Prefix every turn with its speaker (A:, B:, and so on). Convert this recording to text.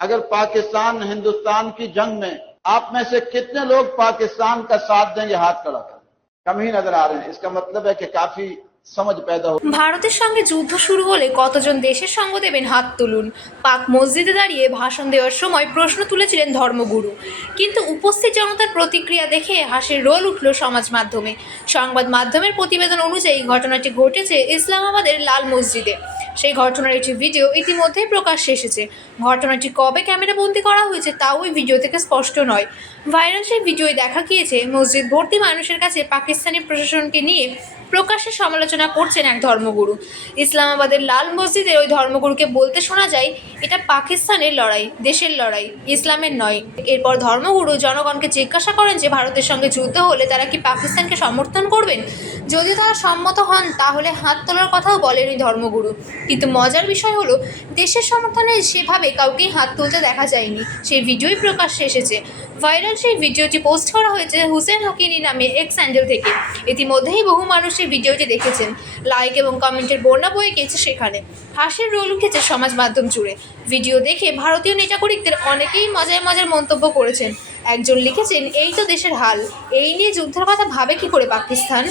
A: अगर पाकिस्तान हिंदुस्तान की जंग में आप में से कितने लोग पाकिस्तान का साथ देंगे हाथ खड़ा कर कम ही नजर आ रहे हैं इसका मतलब है कि काफी समझ पैदा हो
B: ভারতের সঙ্গে যুদ্ধ শুরু হলে কতজন দেশের সঙ্গ দেবেন হাত তুলুন পাক মসজিদে দাঁড়িয়ে ভাষণ দেওয়ার সময় প্রশ্ন তুলেছিলেন ধর্মগুরু কিন্তু উপস্থিত জনতার প্রতিক্রিয়া দেখে হাসির রোল উঠল সমাজ মাধ্যমে সংবাদ মাধ্যমের প্রতিবেদন অনুযায়ী ঘটনাটি ঘটেছে ইসলামাবাদের লাল মসজিদে সেই ঘটনার একটি ভিডিও ইতিমধ্যেই প্রকাশ্যে এসেছে। ঘটনাটি কবে ক্যামেরা ক্যামেরাবন্দি করা হয়েছে তাও ওই ভিডিও থেকে স্পষ্ট নয়। ভাইরাল সেই ভিডিওয় দেখা গিয়েছে, মসজিদ ভর্তি মানুষের কাছে পাকিস্তানি প্রশাসনকে নিয়ে প্রকাশ্যে সমালোচনা করছেন এক ধর্মগুরু। ইসলামাবাদের লাল মসজিদের ওই ধর্মগুরুকে বলতে শোনা যায়, এটা পাকিস্তানের লড়াই, দেশের লড়াই, ইসলামের নয়। এরপর ধর্মগুরু জনগণকে জিজ্ঞাসা করেন যে, ভারতের সঙ্গে যুদ্ধ হলে তারা কি পাকিস্তানকে সমর্থন করবেন? যদি তারা সম্মত হন, তাহলে হাত তোলার কথাও বলেনি ধর্মগুরু। কিন্তু মজার বিষয় হলো, দেশের সমর্থনে সেভাবে কাউকেই হাত তুলতে দেখা যায়নি। সেই ভিডিওই প্রকাশ্যে এসেছে। ভাইরাল সেই ভিডিওটি পোস্ট করা হয়েছে হুসেন হকিনি নামে এক্স হ্যান্ডেল থেকে। ইতিমধ্যেই বহু মানুষ সেই ভিডিওটি দেখেছেন। লাইক এবং কমেন্টের বন্যা বয়ে গেছে সেখানে। হাসির রোল উঠেছে সমাজ মাধ্যম জুড়ে। ভিডিও দেখে ভারতীয় নেতাকরিকদের অনেকেই মজার মজার মন্তব্য করেছেন। একজন লিখেছেন, এই তো দেশের হাল। এই নিয়ে যুদ্ধের কথা ভাবে কি করে পাকিস্তান?